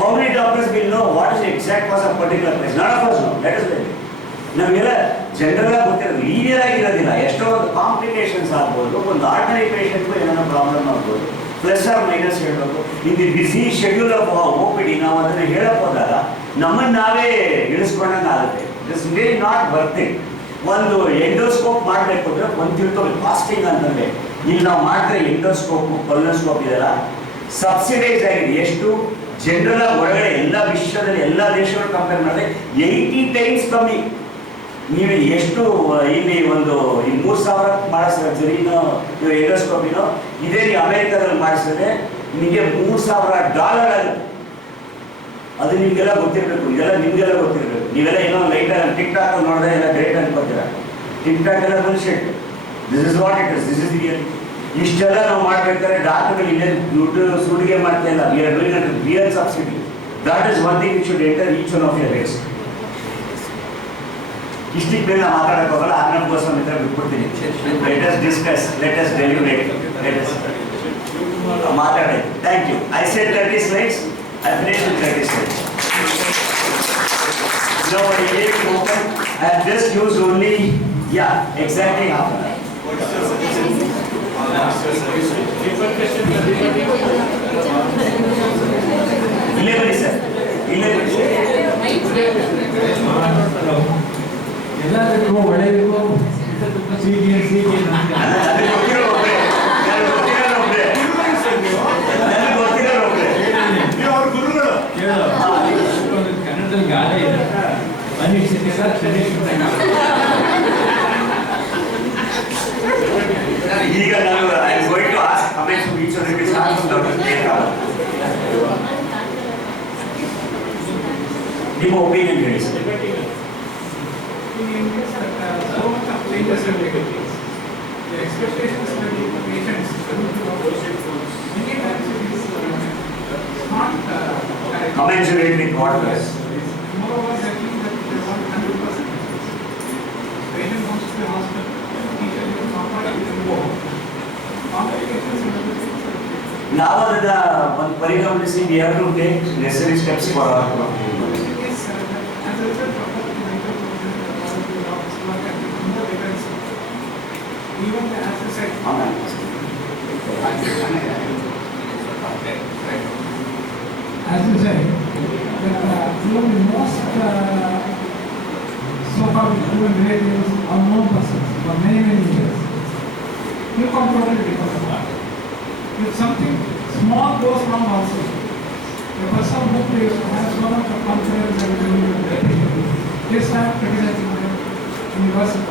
How many doctors will know what is the exact cause of particular place? None of us know. Let us say. ನಮಗೆಲ್ಲ general ಆಗಿ ಗೊತ್ತಿರೋದು linear ಆಗಿರೋದಿಲ್ಲ. ಎಷ್ಟೋ ಒಂದು complications ಆಗ್ಬೋದು, ಒಂದು ಆರ್ಡಿನರಿ ಪೇಷಂಟ್ಗೂ ಏನೋ ಪ್ರಾಬ್ಲಮ್ ಆಗ್ಬೋದು, ಪ್ಲಸ್ ಆರ್ ಮೈನಸ್ ಹೇಳಬೇಕು. In the busy schedule of OPD ನಾವು ಅದನ್ನು ಹೇಳಕ್ ಹೋದಾಗ ನಮ್ಮನ್ನು ನಾವೇ ಇಳಿಸ್ಕೊಂಡಂಗೆ ಆಗುತ್ತೆ. This really not worthing. ಒಂದು ಎಂಡೋಸ್ಕೋಪ್ ಮಾಡಬೇಕು ಅಂದರೆ ಒಂದು ತಿಳ್ಕೊಬೇಕು, ಫಾಸ್ಟಿಂಗ್ ಅಂತಂದರೆ ಇಲ್ಲಿ ನಾವು ಮಾಡ್ತಾರೆ ಎಂಡೋಸ್ಕೋಪು ಕೊಲೊನೋಸ್ಕೋಪ್ ಇದೆಲ್ಲ ಸಬ್ಸಿಡೈಸ್ ಆಗಿದೆ. ಎಷ್ಟು ಜನರಲ್ ಒಳಗಡೆ ಎಲ್ಲ ವಿಶ್ವದಲ್ಲಿ ಎಲ್ಲ ದೇಶಗಳು ಕಂಪೇರ್ ಮಾಡಿದ್ರೆ 80 ಟೈಮ್ಸ್ ಕಮ್ಮಿ. ನೀವು ಎಷ್ಟು ಇಲ್ಲಿ ಒಂದು ಈ 3,000 ಮಾಡಿಸಿದ್ರೆ ಸರ್ಜರಿನೋ ನೀವು ಎಂಡೋಸ್ಕೋಪಿನೋ ಇದೇ ನೀವು ಅಮೆರಿಕಾದಲ್ಲಿ ಮಾಡಿಸಿದ್ರೆ ನಿಮಗೆ $3,000 ಆಗುತ್ತೆ. ಅದು ನಿಮಗೆಲ್ಲ ಗೊತ್ತಿರಬೇಕು, ಇದೆಲ್ಲ ನಿಮಗೆಲ್ಲ ಗೊತ್ತಿರಬೇಕು. ನೀವೆಲ್ಲ ಏನೋ ಲೈಟ್ ಟಿಕ್ ಟಾಕ್ ನೋಡಿದ್ರೆ ಎಲ್ಲ ಗ್ರೇಟ್ ಅನ್ಕೋತೀರ. ಟಿಕ್ ಟಾಕ್ ಎಲ್ಲ bullshit. This is what it is, this is real. ಇಷ್ಟೆಲ್ಲ ನಾವು ಮಾಡ್ಬೇಕಾದ್ರೆ ಡಾಕ್ಟರ್ಗಳು ಇಲ್ಲೇ ದುಡ್ಡು ಸುಡಿಗೆ ಮಾಡ್ತಾ ಇಲ್ಲ. We are doing at real subsidy. That is one thing you should enter each one of your race. ಇಷ್ಟಕ್ಕೆ ಮೇಲೆ ಮಾತಾಡಕ್ಕೆ ಹೋಗಲ್ಲ, ಆನಂದಗೋಸ್ಕರ ಮಿತ್ರ ಬಿಟ್ಬಿಡ್ತೀನಿ. Let us discuss, let us deliberate, let us ಮಾತಾಡಿ. Thank you. I said 30 slides. I finished with 30 slides. Now I leave it open. I have just used only, exactly half an hour. ಎಲ್ಲದಕ್ಕೂ ಒಳ್ಳೆಯದಕ್ಕೂ ಕನ್ನಡದಲ್ಲಿ ಗಾದೆ ಇದೆ, ಅನಿಶ್ಚಿತ ಈಗ ನಾನು I am going to ask comments from each one it start from doctor ಕೇಕಾಲ. ನಿಮ್ಮ opinion ಹೇಳಿ sir. Commensurate with what was? Moreover, I think that they want 100%. Patient comes to the hospital, teacher is not involved. Complications in the system. Now that one ಪರಿಗಮನಿಸಿ we have to take necessary steps for our Yes, as a result of that, even as I said, as you say, that even the most so-called human relatives or known persons for many years, you control it because of that. If something small goes wrong also, a person who has so much of confidence and they start criticizing them in the worst of.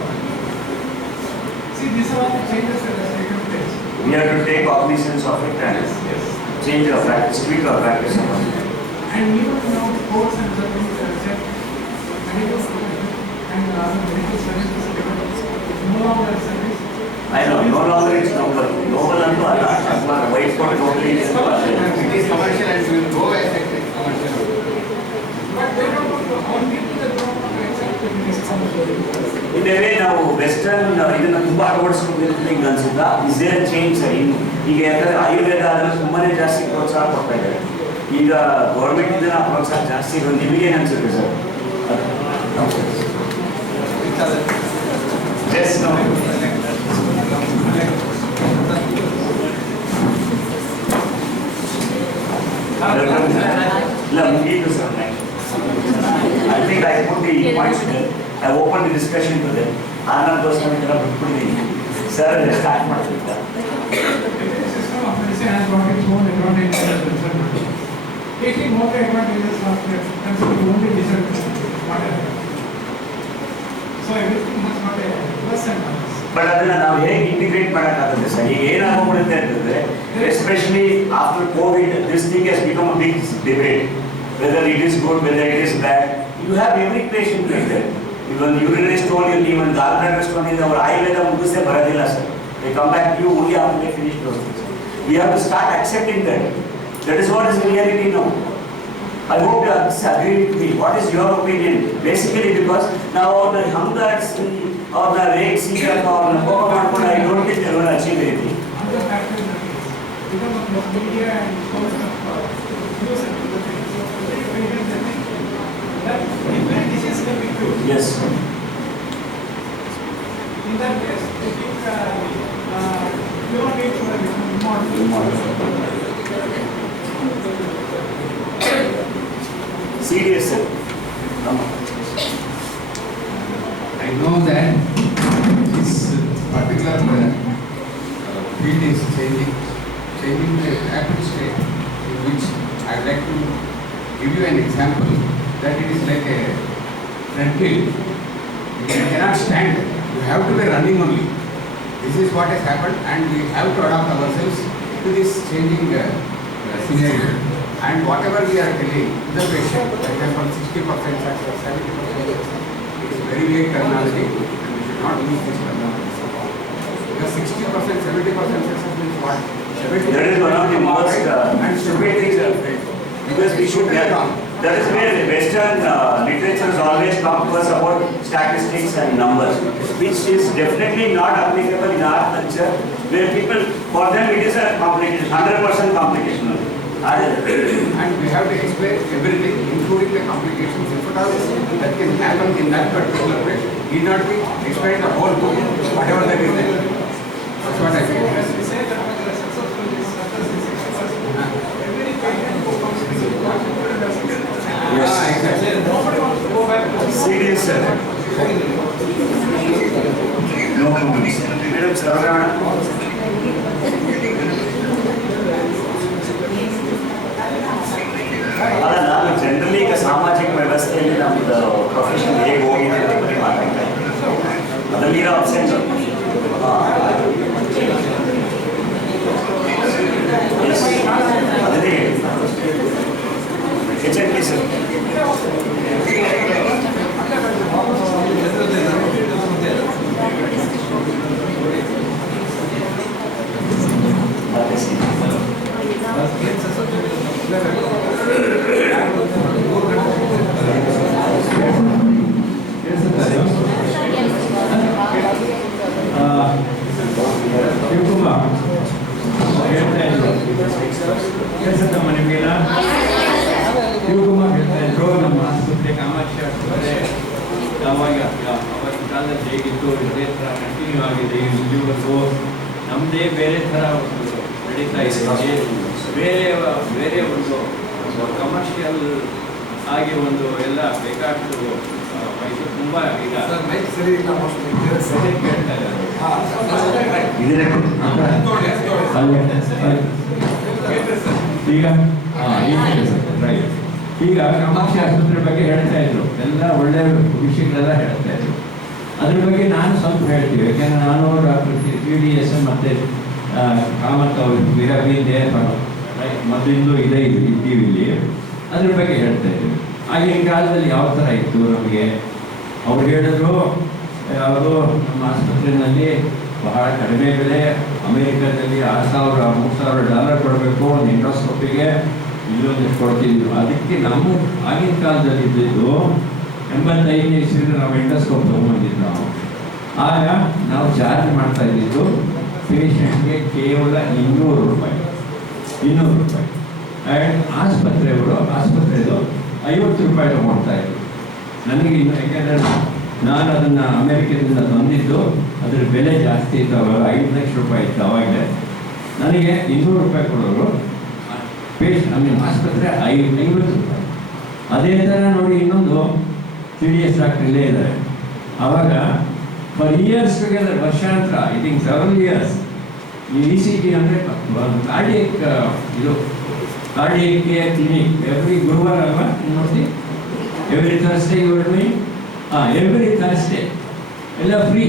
See, these are all the changes that have taken place. We have to take cognizance of it and change our practice, tweak our practice. And even now, courts and certain said medical and other medical services no longer service. I know, no longer it's noble. Noble and white for totally is it is commercial and will go as commercial. But they don't want to own people that don't want to accept it is commercial. In a way ನಾವು western ಇದನ್ನು ತುಂಬ ಅಳವಡಿಸ್ಕೊಂಡಿರ್ತೀವಿ ಹಿಂಗೆ ಅನ್ಸುತ್ತಾ. Is there change sir? ಈಗ ಯಾಕಂದರೆ ಆಯುರ್ವೇದ ಅದನ್ನು ತುಂಬಾ ಜಾಸ್ತಿ ಪ್ರೋತ್ಸಾಹ ಕೊಡ್ತಾ ಇದ್ದಾರೆ. ಈಗ ಗೌರ್ಮೆಂಟ್ ಇದನ್ನ ಪ್ರೋತ್ಸಾಹ ಜಾಸ್ತಿ ಇರೋದು ನಿಮಗೇನು ಅನ್ಸುತ್ತೆ ಸರ್? ಜಸ್ಟ್ ನೋ ಇಲ್ಲ ಮುಗೀತು sir. I think I put the points there. I opened the discussion to them. ಆನಂದಗೋಸ್ಕರ ಇದೆಲ್ಲ ಬಿಟ್ಬಿಟ್ಟಿದ್ದೀನಿ ಸರ್. ಸ್ಟಾರ್ಟ್ ಮಾಡ್ತಿದ್ದ System of medicine has got its own advantages and disadvantages. Taking more advantages of it considering only disadvantages. So everything has got a plus and minus. But ಅದನ್ನ ನಾವು ಹೇಗೆ integrate ಮಾಡೋಕ್ಕಾಗುತ್ತೆ sir? ಈಗ ಏನಾಗ್ಬಿಡುತ್ತೆ ಅಂತಂದ್ರೆ especially after COVID this thing has become a big debate, whether it is good, whether it is bad. You have every patient like that. Even urinary stone ಇರಲಿ, even gallbladder stone ಇದೆ, ಅವರು ಆಯುರ್ವೇದ ಮುಗಿಸೇ ಬರೋದಿಲ್ಲ sir. They come back you only after they finish those things. We have to start accepting that. That is what is reality now. I hope you agree with me. What is your opinion? Basically because now the hungers or the rates or the Pokemon, I don't think they will achieve anything. Other factors are because of the media and so much of news and other things. CDS. I know that this particular field is changing the rapid state in which I'd like to give you an example that it is like a treadmill. You cannot stand, you have to be running only. This is what has happened and we have to adapt ourselves to this changing scenario. And whatever we are telling to the patient, for example 60% success, 70% success, it is very vague terminology and we should not use this terminology. Because 60%, 70% success means what? That is one of the most and stupid things because we should get on. That is where the Western literature has always talked to us about statistics and numbers, which is definitely not applicable in our culture, where people, for them it is a complication, 100% complication. And we have to explain everything, including the complications, if at all that can happen in that particular way. Need not be explained the whole book, whatever that is there. That's what I feel. We say that when the successful is every patient who comes to the hospital has Exactly. nobody wants to go back to the CDS, sir. No comments. Madam Saravana. ಅಲ್ಲ ನಾನು generally ಈಗ ಸಾಮಾಜಿಕ ವ್ಯವಸ್ಥೆಯಲ್ಲಿ ನಮ್ಮದು profession ಹೇಗೆ ಹೋಗಿದೆ ಅಂತ ಬಗ್ಗೆ ಮಾತಾಡ್ತಾ ಇದ್ದೀನಿ. ಅದರಲ್ಲಿರೋ ಅಬ್ಸೆಂಟ್ ಅದನ್ನೇ HNK ಸರ್. ಶಿವಕುಮಾರ್ ಹೇಳ್ತಾ ಇದ್ರು ಕೆಲಸದಮ್ಮ ನಿಮಗೆಲ್ಲ ಶಿವಕುಮಾರ್ ಹೇಳ್ತಾ ಇದ್ರು ನಮ್ಮ ಆಸ್ಪತ್ರೆ ಕಾಮಾಕ್ಷಿ ಆಸ್ಪತ್ರೆ ಯಾವಾಗ ಅವತ್ತಿನ ಕಾಲದಲ್ಲಿ ಹೇಗಿತ್ತು ಇದೇ ಥರ ಕಂಟಿನ್ಯೂ ಆಗಿದೆ ಇಲ್ಲಿವರೆಗೂ ನಮ್ಮದೇ ಬೇರೆ ಥರ ಒಂದು ನಡೀತಾ ಇದೆ. ಬೇರೆ ಒಂದು ಕಮರ್ಷಿಯಲ್ ಆಗಿ ಒಂದು ಎಲ್ಲ ಬೇಕಾಷ್ಟು ಮೈಸೂರು ತುಂಬ ಈಗ ಕೇಳ್ತಾ ಇದ್ದಾರೆ. ಈಗ ಈಗ ಕಾಮಾಕ್ಷಿ ಆಸ್ಪತ್ರೆ ಬಗ್ಗೆ ಹೇಳ್ತಾ ಇದ್ರು, ಎಲ್ಲ ಒಳ್ಳೆ ವಿಷಯಗಳೆಲ್ಲ ಹೇಳ್ತಾ ಇದ್ರು. ಅದ್ರ ಬಗ್ಗೆ ನಾನು ಸ್ವಲ್ಪ ಹೇಳ್ತೀವಿ, ಯಾಕೆಂದ್ರೆ ನಾನು ಡಾಕ್ಟರ್ CDS ಮತ್ತು ಕಾಮತ್ ಅವರು ವಿರವಿದೆ ಮೊದಲಿಂದು ಇದೇ ಇದ್ದೀವಿ ಇಲ್ಲಿ. ಅದ್ರ ಬಗ್ಗೆ ಹೇಳ್ತಾ ಇದ್ದೀವಿ. ಆಗಿನ ಕಾಲದಲ್ಲಿ ಯಾವ ಥರ ಇತ್ತು ನಮಗೆ ಅವ್ರು ಹೇಳಿದ್ರು, ಯಾವುದೋ ನಮ್ಮ ಆಸ್ಪತ್ರೆಯಲ್ಲಿ ಬಹಳ ಕಡಿಮೆ ಬೆಲೆ, ಅಮೇರಿಕಾದಲ್ಲಿ $6,000-3,000 ಕೊಡಬೇಕು ಒಂದು ಎಂಡೋಸ್ಕೋಪಿಗೆ, ಇಲ್ಲೊಂದಿಷ್ಟು ಕೊಡ್ತಿದ್ವಿ. ಅದಕ್ಕೆ ನಮ್ಮ ಆಗಿನ ಕಾಲದಲ್ಲಿ ಇದ್ದಿದ್ದು 85ನೇ ಇಸ್ವಿಯಲ್ಲಿ ನಾವು ಎಂಡೋಸ್ಕೋಪ್ ತೊಗೊಂಡಿದ್ದು. ಆಗ ನಾವು ಚಾರ್ಜ್ ಮಾಡ್ತಾ ಇದ್ದಿದ್ದು ಪೇಷಂಟ್ಗೆ ಕೇವಲ $200. ಆ್ಯಂಡ್ ಆಸ್ಪತ್ರೆದು $50 ತಗೊಳ್ತಾ ಇದ್ರು. ನನಗೆ ಇನ್ನು ಯಾಕೆಂದರೆ ನಾನು ಅದನ್ನು ಅಮೇರಿಕದಿಂದ ತಂದಿದ್ದು, ಅದ್ರ ಬೆಲೆ ಜಾಸ್ತಿ ಇತ್ತು. ಅವಾಗ $5 ಲಕ್ಷ ಇತ್ತು ಅವಾಗಲೇ. ನನಗೆ $200 ಕೊಡೋರು, ಆಸ್ಪತ್ರೆ $50. ಅದೇ ಥರ ನೋಡಿ ಇನ್ನೊಂದು CDS ಡಾಕ್ಟರ್ ಇಲ್ಲೇ ಇದ್ದಾರೆ. ಆವಾಗ ಫಾರ್ ಇಯರ್ಸ್ ಟುಗೆದರ್, ವರ್ಷಾಂತರ, ಐ ಥಿಂಕ್ ಸೆವೆರಲ್ ಇಯರ್ಸ್, ಈ ECG ಅಂದರೆ ಕಾರ್ಡಿಯಕ್ ಇದು ಕಾರ್ಡಿಯಕ್ ಕೇರ್ ಕ್ಲಿನಿಕ್ ಎವ್ರಿ ಗುರುವಾರ ಅಲ್ವಾ ನೋಡ್ತೀವಿ, every Thursday every every Thursday ಎಲ್ಲ free,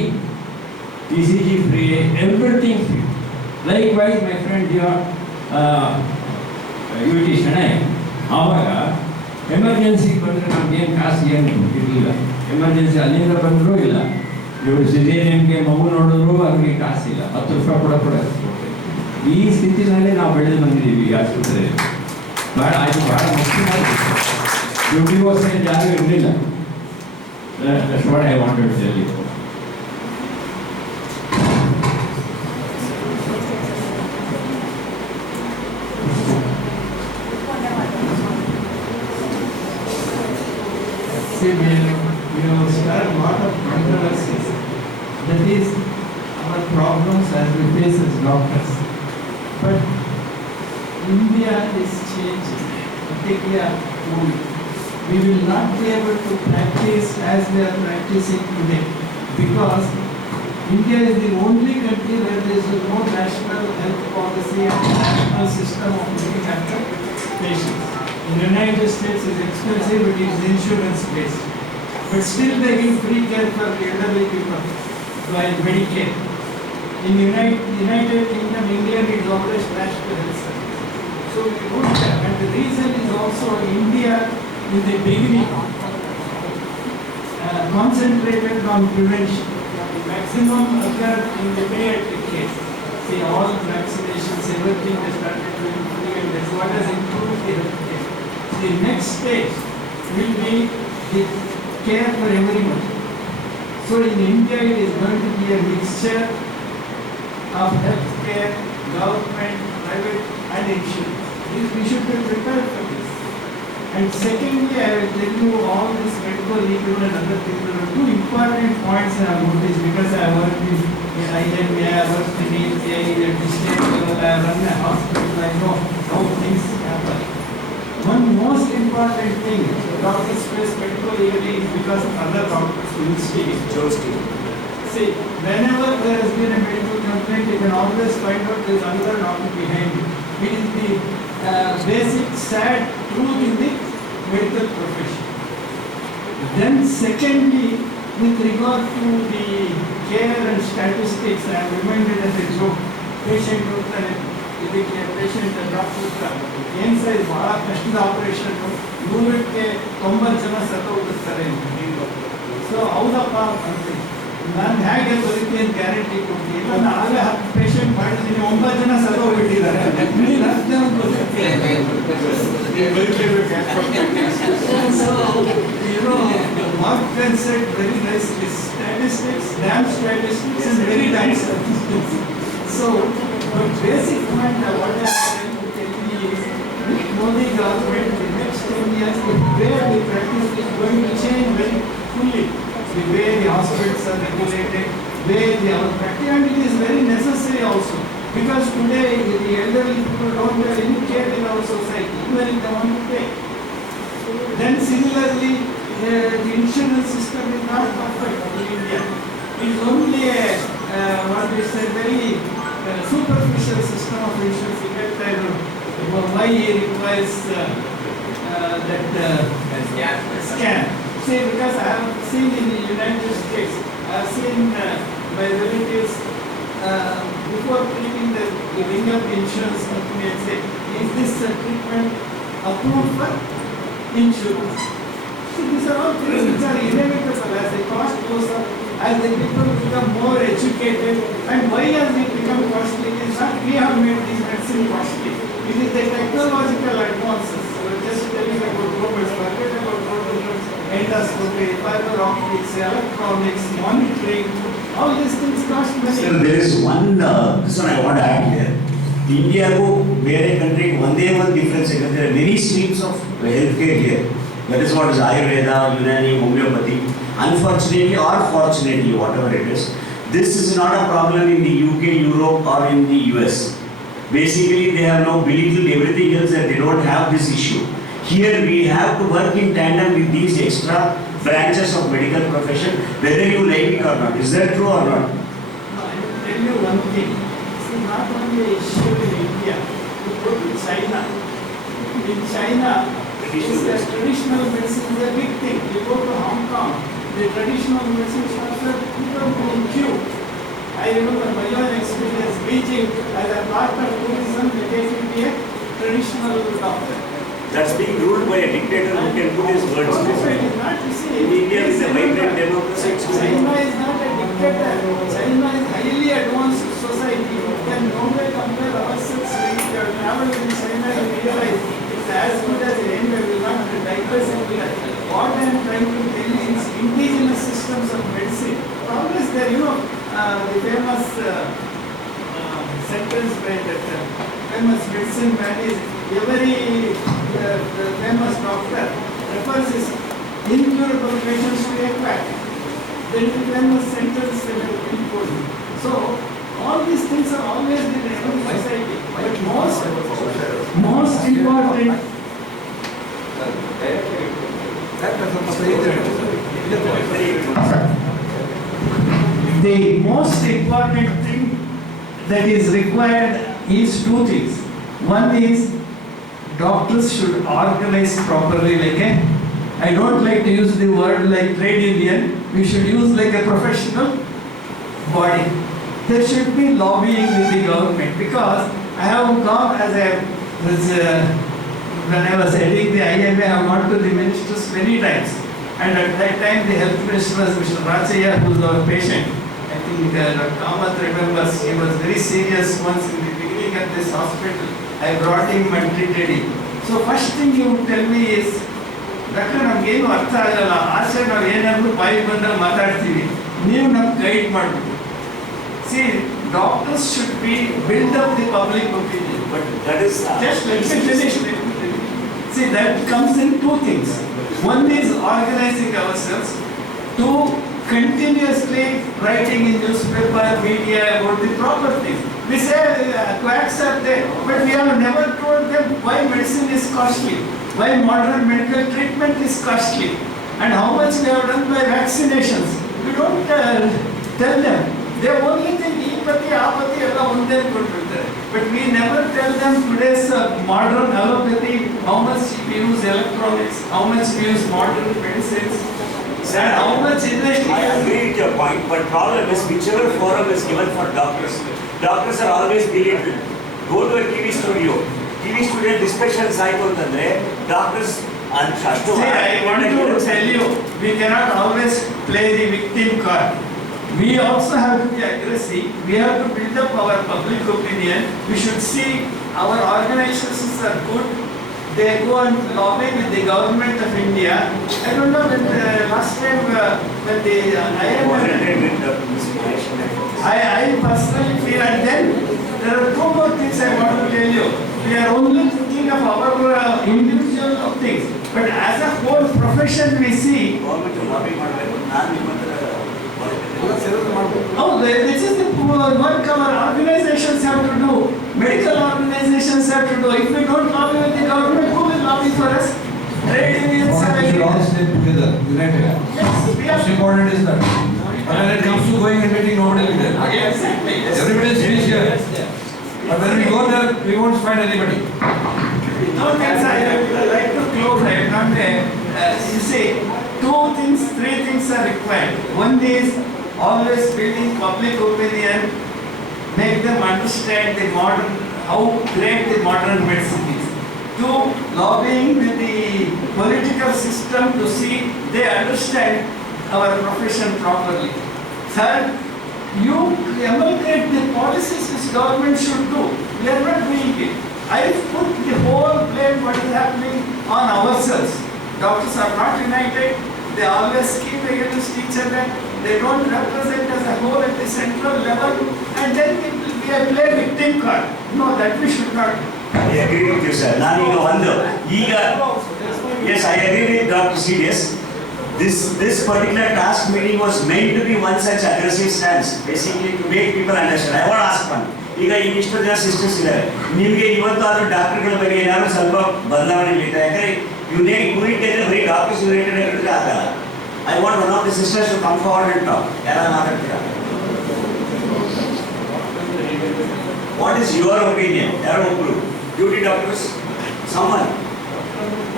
ECG free, everything free. Likewise my friend UT Shenoy, ಆವಾಗ ಎಮರ್ಜೆನ್ಸಿಗೆ ಬಂದರೆ ನಮ್ಗೇನು ಕಾಸು ಏನು ಇರಲಿಲ್ಲ. ಎಮರ್ಜೆನ್ಸಿ ಅಲ್ಲಿಂದ ಬಂದರೂ ಇಲ್ಲ, ಇವರು ಸಿಜೇರಿಯನ್ಗೆ ಮಗು ನೋಡಿದ್ರು ಅವ್ರಿಗೆ ಕಾಸಿಲ್ಲ, $10 ಕೂಡ ಈ ಸ್ಥಿತಿನಲ್ಲಿ ನಾವು ಬೆಳೆದು ಬಂದಿದ್ದೀವಿ ಈ ಆಸ್ಪತ್ರೆಯಲ್ಲಿ. ಭಾಳ ಮುಖ್ಯವಾಗಿ ದುಡ್ಡಿಗೋಸ್ಕರ ಜಾಗ ಇರಲಿಲ್ಲ. That's what I wanted to tell you. See, we will start a lot of controversies. That is our problems as we face as doctors. But India is changing, particularly food. We will not be able to practice as we are practicing today because India is the only country where there is no national health policy and national system of looking after patients. In the United States it is expensive, it is insurance based. But still they give free care for elderly people by Medicare. In United Kingdom, India is always national health service. So we don't have, and the reason is also India in the beginning concentrated on prevention. The maximum occurred in the pediatric case. See, all vaccinations, everything they started doing free, and that's what has improved the health care. The next stage will be the care for everyone. So in India, it is going to be a mixture of health care, government, private, and insurance. We should be prepared for this. And secondly, I will tell you all these medical legal and other people are two important points I have noticed because I worked in IMA, I worked in India, in the state level, I run a hospital, I know how things happen. One most important thing about this space medical legal is because of other doctors who instigate. See, whenever there has been a medical complaint, you can always find out there is another doctor behind it. It is the basic sad truth in the medical profession. Then secondly, with regard to the care and statistics, I am reminded as a joke, patient patient and doctor cancer is bhara kashtada operation, 100ಕ್ಕೆ 90 ಜನ ಸತ್ತೋಗುತ್ತಾರೆ. So ಹೌದಪ್ಪ ಅಂತ ನಾನು ಹೇಗೆ ಬದುಕಿ ಅಂತ guarantee ಕೊಡ್ತೀನಿ. ನಾನು ಆಗಲೇ 10 ಪೇಷಂಟ್ ಮಾಡಿದ್ದೀನಿ, 9 ಜನ ಸತ್ತೋಗ್ಬಿಟ್ಟಿದ್ದಾರೆ. ನೀನು 10 ಜನ Mark Twain said very nicely, statistics, damn statistics and very damn statistics. So, the basic point what I am trying to tell you is, with Modi government, the next 10 years, the way we practice is going to change very fully. The way the hospitals are regulated, way they are practiced, and it is very necessary also. Because today the elderly people don't have any care in our society, even if they want to pay. Then similarly, the insurance system is not perfect in India. It is only a what we say very superficial system of insurance. You get why he requires that scan. See, because I have seen in the United States, I have seen my relatives before treating the ring up the insurance company and say, is this treatment approved for insurance? So these are all things which are inevitable as the cost goes up, as the people become more educated. And why has it become costly? It is not we have made this medicine costly. It is the technological advances. So just telling about robots, forget about robots, endoscopy, fiber optics, electronics, monitoring, all these things cost money. So there is one, this one I want to add here. India go ಬೇರೆ country ಒಂದೇ ಒಂದು difference ಇದೆ. There are many streams of healthcare here. That is what is Ayurveda, Unani, homeopathy. Unfortunately or fortunately, whatever it is, this is not a problem in the UK, Europe or in the US. Basically, they have now belittled everything else that they don't have this issue. Here we have to work in tandem with these extra branches of medical profession, whether you like it or not. Is that true or not? No, I will tell you one thing. This is not only an issue in India. You go to China. In China, the traditional medicine is a big thing. You go to Hong Kong, the traditional medicine shops are people in queue. I remember my own experience, Beijing, as a part of tourism, they take me to a traditional doctor. That's being ruled by a dictator who can put his words So to it is not to say. In India, with a vibrant democracy, China is not a dictator. China is highly advanced society. You can nowhere compare ourselves when you have traveled in China and realize it's as good as India. We will not digress into that. What I am trying to tell you is indigenous systems of medicine. Always there, the famous sentence by that famous medicine man is every famous doctor refers his incurable patients to a quack. Then the famous sentence that has been quoted. So all these things are always in every society. But most most important, the most important thing that is required is two things. One is doctors should organize properly I don't like to use the word like trade union, we should use like a professional body. There should be lobbying with the government because I have gone when I was heading the IMA, I have gone to the ministers many times. And at that time the health minister was Mr. Rachaya, who is our patient. I think Dr. Kamath remembers, he was very serious once in the beginning at this hospital. I brought him and treated him. So first thing you tell me is, doctor ನಮಗೇನು ಅರ್ಥ ಆಗಲ್ಲ, ಆಸೆ ನಾವು ಏನಾದರೂ ಬಾಯಿ ಬಂದಾಗ ಮಾತಾಡ್ತೀವಿ, ನೀವು ನಮ್ಗೆ ಗೈಡ್ ಮಾಡಬೇಕು. C doctors should be build up the public opinion. But that is Just let me finish. See, that comes in two things. One is organizing ourselves. Two, continuously writing in newspaper, media about the proper things. We say quacks are there, but we have never told them why medicine is costly, why modern medical treatment is costly, and how much we have done by vaccinations. We don't tell them. They only think empathy, apathy, all one day ಕೊಟ್ಟಿರ್ತಾರೆ. But we never tell them today's modern allopathy, how much we use electronics, how much we use modern medicines, and how much I investigation. agree with your point, but problem is whichever forum is given for doctors, doctors are always belittled. Go to a TV studio discussions ಆಯ್ತು ಅಂತಂದ್ರೆ doctors ಅಷ್ಟು. See, I want to tell you, we cannot always play the victim card. We also have to be aggressive. We have to build up our public opinion. We should see our organizations are good. They go and lobby with the government of India. I don't know when last time when the I personally feel, and then there are two more things I want to tell you. We are only thinking of our individual things, but as a whole profession we see. Government lobby ಮಾಡಬೇಕು. ನಾನು ನಿಮ್ಮ ಹತ್ರ Oh, this is the work our organizations have to do. Medical organizations have to do. If we don't lobby with the government, who will lobby for us? Trade unions have We should all stay together, united. Yes, we have Most important is that. But when it comes to going and meeting, nobody will be there. Exactly. Everybody is finished here. But when we go there, we won't find anybody. No, thanks. I would like to close. I am not there. You see, three things are required. One is always building public opinion, make them understand how great the modern medicine is. Two, lobbying with the political system to see they understand our profession properly. Third, you emulate the policies which government should do. We are not doing it. I put the whole blame what is happening on ourselves. Doctors are not united. They always keep against each other. They don't represent as a whole at the central level, and then we play victim card. No, that we should not do. I agree with you, sir. ನಾನೀಗ yes, I agree with Dr. Serious. This particular task meeting was meant to be one such aggressive stance, basically to make people understand. I want to ask one. ಈಗ ಇಷ್ಟು ಜನ sisters ಇದ್ದಾರೆ, ನಿಮಗೆ ಇವತ್ತಾದ್ರೂ ಡಾಕ್ಟರ್ಗಳ ಬಗ್ಗೆ ಏನಾದ್ರು ಸ್ವಲ್ಪ ಬದಲಾವಣೆ ಇದೆ? ಯಾಕಂದ್ರೆ ಯೂನಿಟ್ ಅಂದ್ರೆ ಬರೀ ಡಾಕ್ಟರ್ಸ್ ರಿಲೇಟೆಡ್ ಆಗಿರೋದಕ್ಕೆ ಆಗಲ್ಲ. I want one of the sisters to come forward and talk. ಯಾರು ಮಾತಾಡ್ತೀರಾ? What is your opinion? ಯಾರು ಒಬ್ರು ಡ್ಯೂಟಿ ಡಾಕ್ಟರ್ಸ್, someone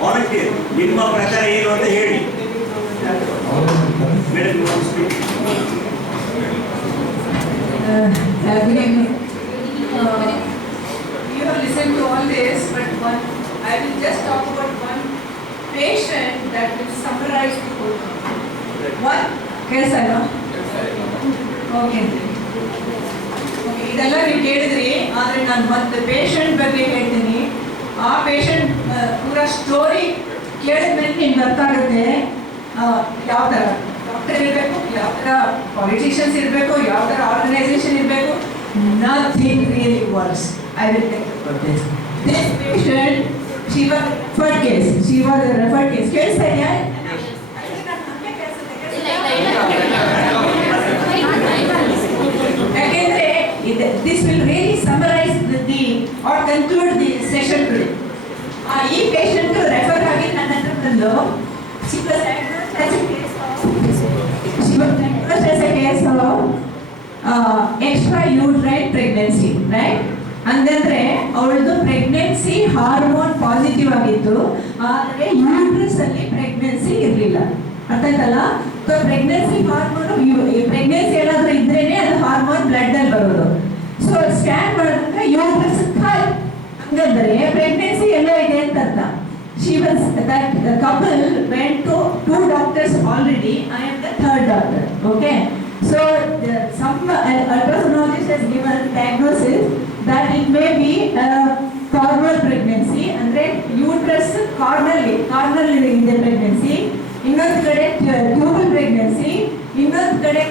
volunteer, ನಿಮ್ಮ ಪ್ರಕಾರ ಏನು ಅಂತ ಹೇಳಿ. Madam, you want to speak? Good evening. You have listened to all this, but I will just talk about one patient that will summarize the whole thing. One, ಕೇಳಿಸ್ತಾ ಇಲ್ಲ? Okay, ಇದೆಲ್ಲ ನೀವು ಕೇಳಿದ್ರಿ, ಆದರೆ ನಾನು ಮತ್ತೆ ಪೇಷಂಟ್ ಬಗ್ಗೆ ಹೇಳ್ತೀನಿ. ಆ ಪೇಷಂಟ್ ಪೂರ ಸ್ಟೋರಿ ಕೇಳಿದ್ಮೇಲೆ ನಿಮ್ಗೆ ಗೊತ್ತಾಗುತ್ತೆ ಯಾವ ಥರ ಡಾಕ್ಟರ್ ಇರಬೇಕು, ಯಾವ ಥರ ಪಾಲಿಟಿಷಿಯನ್ಸ್ ಇರಬೇಕು, ಯಾವ ಥರ ಆರ್ಗನೈಸೇಷನ್ ಇರಬೇಕು. Nothing really works. I will take the this. This patient, she was referred case. She was a referred case. ಕೇಳಿಸ್ತಾ ಇದೆಯಾ? ಯಾಕೆಂದ್ರೆ this will really summarize or conclude the session today. she was diagnosed as a case of extra uterine pregnancy, right? ಅಂದರೆ ಅವಳದು pregnancy hormone positive ಆಗಿತ್ತು, ಆದರೆ uterus ಅಲ್ಲಿ pregnancy ಇರಲಿಲ್ಲ. ಅರ್ಥ ಆಯ್ತಲ್ಲ? ಸೊ ಪ್ರೆಗ್ನೆನ್ಸಿ ಹಾರ್ಮೋನ್, ಪ್ರೆಗ್ನೆನ್ಸಿ ಏನಾದರೂ ಇದ್ರೇನೆ ಅದು ಹಾರ್ಮೋನ್ ಬ್ಲಡ್ ಅಲ್ಲಿ ಬರೋದು. ಸೊ ಸ್ಕ್ಯಾನ್ ಮಾಡಿದಾಗ ಯೂಟ್ರಸ್ ಖಾಲಿ, ಹಂಗಂದ್ರೆ ಪ್ರೆಗ್ನೆನ್ಸಿ ಎಲ್ಲ ಇದೆ ಅಂತ ಅರ್ಥ. She was that the couple went to 2 doctors already. I am the 3rd doctor. Okay. So some ultrasonologist has given diagnosis that it may be a corneal pregnancy, andre uterus corneally in the pregnancy. Innೊಂದು ಕಡೆ tubal pregnancy, ಇನ್ನೊಂದು ಕಡೆ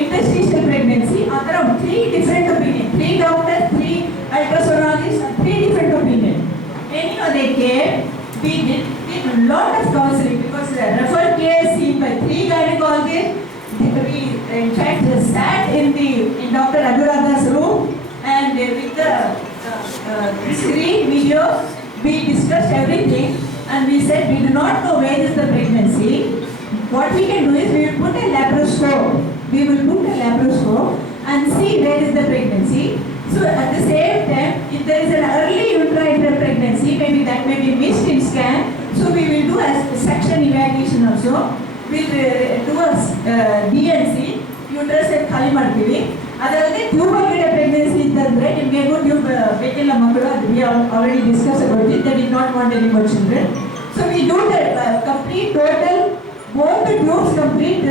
interstitial pregnancy. ಆ ಥರ 3 different opinion. 3 doctors, 3 ultrasonologists, 3 different opinion. Anyhow, they came. We did a lot of counseling because the referred case seen by 3 gynecologists. We in fact sat in Dr. Anuradha's room, and with the screen video we discussed everything, and we said we do not know where is the pregnancy. What we can do is we will put a laparoscope. We will put a laparoscope and see where is the pregnancy. So at the same time, if there is an early uterine pregnancy, maybe that may be missed in scan. So we will do a section evaluation also. We will do a DNC, uterus and khali ಮಾಡ್ತೀವಿ. ಅದಲ್ಲದೆ tubal pregnancy ಇದ್ದಂದ್ರೆ ನಿಮಗೆ tube ಬೇಕಿಲ್ಲ ಮಕ್ಕಳು, ಅದು we already discussed about it. They did not want any more children. So we do the complete total both the tubes complete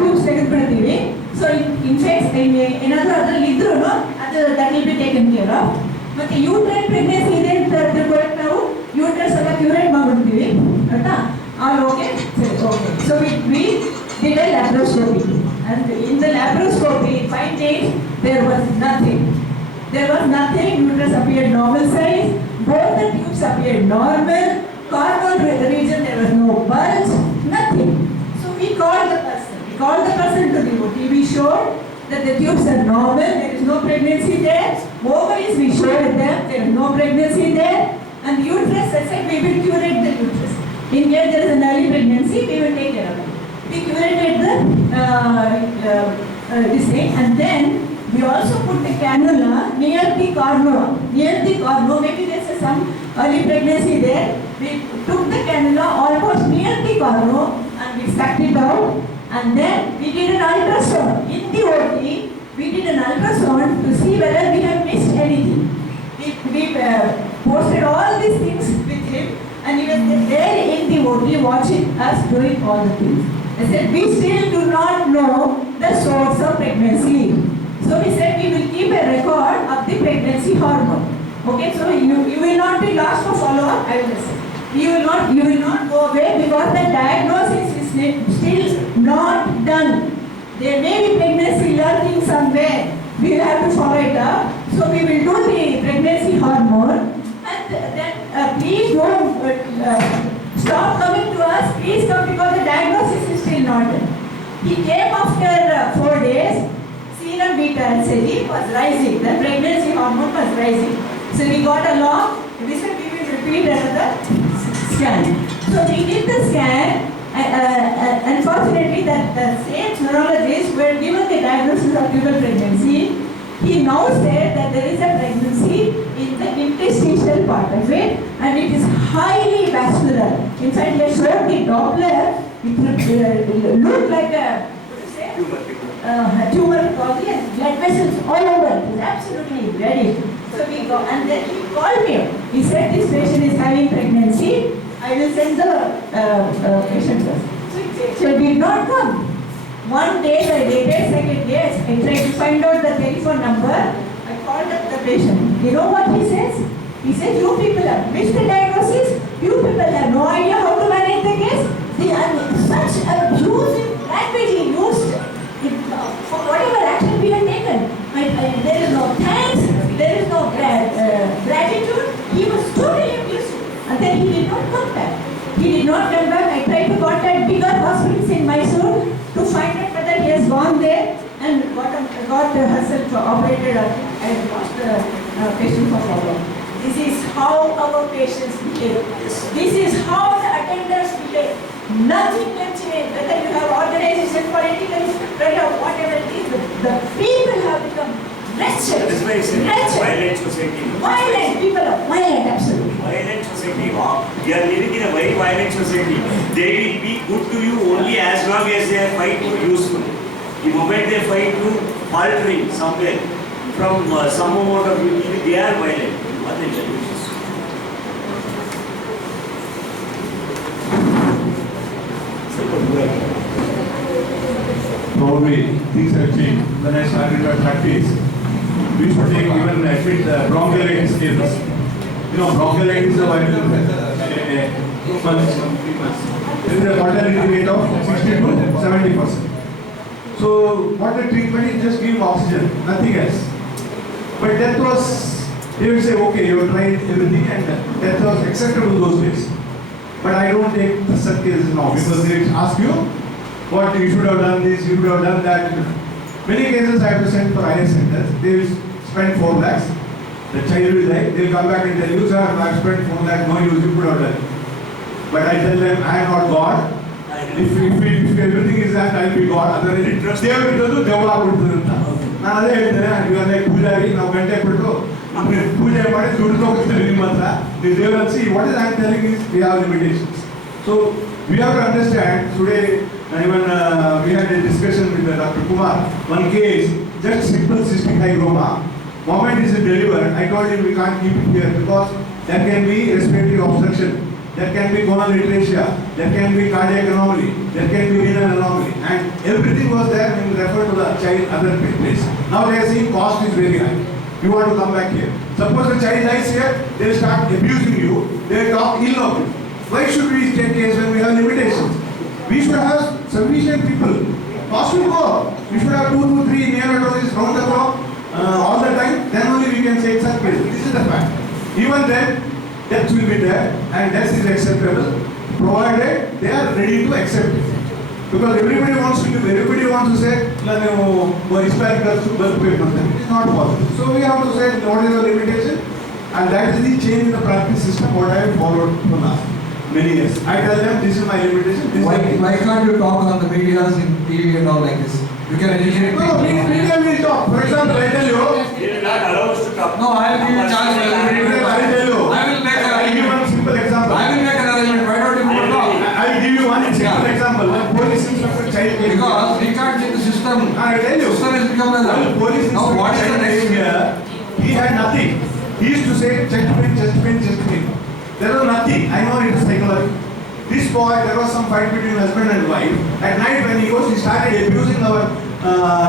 tubes ತೆಗೆದುಬಿಡ್ತೀವಿ. So in fact ಏನಾದರೂ ಅದರಲ್ಲಿ ಇದ್ರೂ ಅದು that will be taken care of. ಮತ್ತೆ uterine pregnancy ಇದೆ ಅಂತ ತಿಳ್ಕೊಳ್ಳೋಕೆ ನಾವು uterus ಎಲ್ಲ curate ಮಾಡ್ಬಿಡ್ತೀವಿ, ಆಯ್ತಾ? All okay? Okay. So we did a laparoscopy, and in the laparoscopy findings there was nothing. There was nothing. Uterus appeared normal size. Both the tubes appeared normal. Corneal region there was no bulge. Nothing. So we called the person. We called the person to the OT. We showed that the tubes are normal. There is no pregnancy there. Ovaries we showed them. There is no pregnancy there. And the uterus, I said we will curate the uterus. In case there is an early pregnancy, we will take care of it. We curated this thing, and then we also put the cannula near the cornu. Maybe there is some early pregnancy there. We took the cannula almost near the cornu and we sucked it out, and then we did an ultrasound. In the OT, we did an ultrasound to see whether we have missed anything. We posted all these things with him, and he was there in the OT watching us doing all the things. I said, we still do not know the source of pregnancy. So we said we will keep a record of the pregnancy hormone. Okay, so you will not be lost for follow-up. I will say. You will not go away because the diagnosis is still not done. There may be pregnancy lurking somewhere. We will have to follow it up. So we will do the pregnancy hormone. And then please don't stop coming to us. Please come because the diagnosis is still not done. He came after 4 days. Serum beta LCD was rising. The pregnancy hormone was rising. So we got along. We said we will repeat another scan. So we did the scan. Unfortunately, that the same neurologist who had given the diagnosis of tubal pregnancy, he now said that there is a pregnancy in the interstitial part of it, and it is highly vascular. In fact, he showed the Doppler. It looked like a tumor probably, and blood vessels all over. It is absolutely very. So we go, and then he called me. He said this patient is having pregnancy. I will send the patient first. So he did not come. One day I waited, second day I tried to find out the telephone number. I called up the patient. You know what he says? He said, you people have missed the diagnosis. You people have no idea how to manage the case. Such abuse in language he used. For whatever action we have taken. There is no thanks, there is no gratitude. He was totally abusive. And then he did not come back. He did not come back. I tried to contact bigger hospitals in Mysuru to find out whether he has gone there and got herself operated. I lost the patient for follow-up. This is how our patients behave. This is how the agendas behave. Nothing can change. Whether you have organization, political, whether whatever it is, the people have become wretched. That is why I said violent society. Violent. People are violent, absolutely. Violent society. Wow. We are living in a very violent society. They will be good to you only as long as they find you useful. The moment they find you faltering somewhere from some amount of utility, they are violent. What they tell you? Probably things have changed. When I started my practice, we used to take even admit bronchiolitis cases. You know, bronchiolitis is a viral infection. 2 months, 3 months. There is a mortality rate of 60 to 70%. So what the treatment is, just give oxygen, nothing else. But death was, they will say, okay, you have tried everything and death was acceptable those days. But I don't take the such cases now because they ask you, what you should have done this, you should have done that. Many cases I have to send for higher centers. They will spend 4 lakhs. The child will die. They will come back and tell you, sir, I have spent 4 lakhs, no use, you could have done. But I tell them, I am not God. If everything is that, I will be God. Otherwise, they will do Devla Kudu. Now, they will tell you, are like Pujari, now Gante Kudu. Puja Padi, Dudu Kudu Matra. They will see, what I am telling is, we have limitations. So, we have to understand today. Even we had a discussion with Dr. Kumar. One case, just simple cystic hygroma. Moment is delivered, I told him we can't keep it here because there can be respiratory obstruction, there can be gonal atresia, there can be cardiac anomaly, there can be renal anomaly, and everything was there when we refer to the child other place. Now they are saying cost is very high. You want to come back here. Suppose the child dies here, they will start abusing you, they will talk ill of you. Why should we take case when we have limitations? We should have sufficient people. Cost will go. We should have 2 to 3 neonatologists round the clock all the time. Then only we can say such case. This is the fact. Even then, death will be there and death is acceptable provided they are ready to accept it. Because everybody wants to say, respect us to birth weight. It is not possible. So we have to say what is the limitation, and that is the change in the practice system what I have followed for last many years. I tell them this is my limitation. Why can't you talk on the medias in TV and all like this? You can educate No, media will talk. For example, I tell you. They will not allow us to talk. No, I will give you a chance. I tell you. I will make I give you one simple example. I will make an arrangement. Why don't you put it on? I will give you one simple example. One police inspector child came Because we can't change the system. I tell you. System has become One another. police Now what is the inspector next came here. He had nothing. He used to say chest pain, chest pain, chest pain. There was nothing. I know it is psychology. This boy, there was some fight between husband and wife. At night when he started abusing our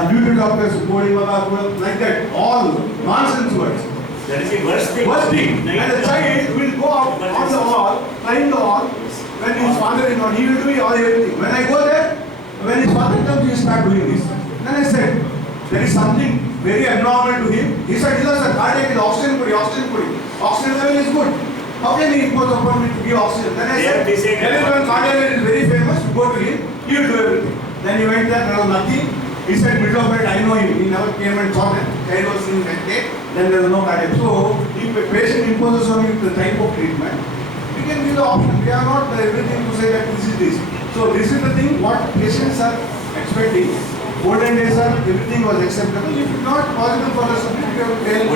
duty doctors, like that, all nonsense words. That is the worst thing. Worst thing. And the child will go out on the wall, climb the wall. When his father is not, he will do all everything. When I go there, when his father comes, he will start doing this. Then I said, there is something very abnormal to him. He said, sir, cardiac is oxygen puri. Oxygen level is good. How can he impose upon me to give oxygen? Then I said, there is one cardiologist is very famous, go to him, he will do everything. Then he went there, there was nothing. He said, middle of it, I know him. He never came and saw him. Child was in that case, then there was no cardiac. So, if a patient imposes on you the type of treatment, we can give the option. We are not everything to say that this is this. So, this is the thing what patients are expecting. Olden days, everything was acceptable. If it's not possible for us to tell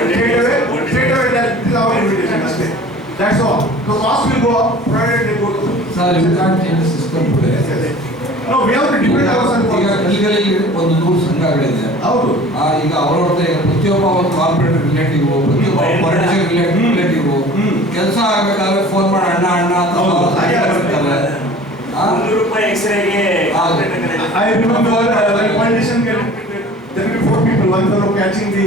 straight away that this is our invitation. That's all. The cost will go up, provided they go to. Sir, you can't change the system today. No, we have to depend ourselves on. ಈಗ ಈಗಲೇ ಒಂದು 100 ಸಂಘಗಳಿದೆ. ಹೌದು. ಈಗ ಅವರವ್ರದ್ದೇ ಪ್ರತಿಯೊಬ್ಬ ಒಂದು corporate relative, ಪ್ರತಿಯೊಬ್ಬ political relative ಕೆಲಸ ಆಗಬೇಕಾದ್ರೆ ಫೋನ್ ಮಾಡಿ ಅಣ್ಣ ಅಂತ ಬರ್ತಾರೆ. ₹100 ಎಕ್ಸ್ರೇಗೆ I remember when politician there will be 4 people, one fellow catching the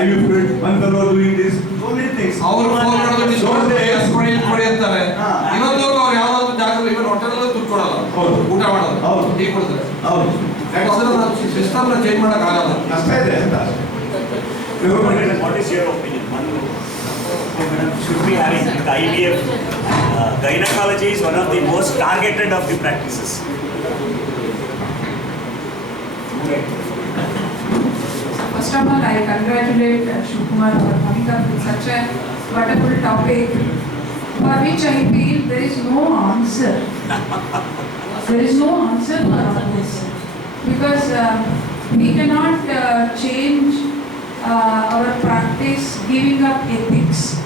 IV fluid, one fellow doing this, so many things. ಅವರು ಫೋನ್ ಮಾಡಿದ್ರೆ ಕೊಡಿ ಅಂತಾರೆ. ಇವತ್ತವರೆಗೂ ಅವ್ರು ಯಾವ್ದಾದ್ರು ಜಾಗದಲ್ಲಿ ಇವನ್ ಹೋಟೆಲಲ್ಲೂ ದುಡ್ಡು ಕೊಡಲ್ಲ, ಊಟ ಮಾಡೋದು ಟೀ ಕೊಡ್ತಾರೆ. ಹೌದು. ಸಿಸ್ಟಮ್ ಚೇಂಜ್ ಮಾಡಕ್ ಆಗಲ್ಲ. ಅಷ್ಟೇ ಇದೆ ಅಂತ. What is your opinion? Should be having the IVF. Gynecology is one of the most targeted of the practices. First of all, I congratulate Shivkumar for coming up with such a wonderful topic for which I feel there is no answer. There is no answer for all this. Because we cannot change our practice giving up ethics.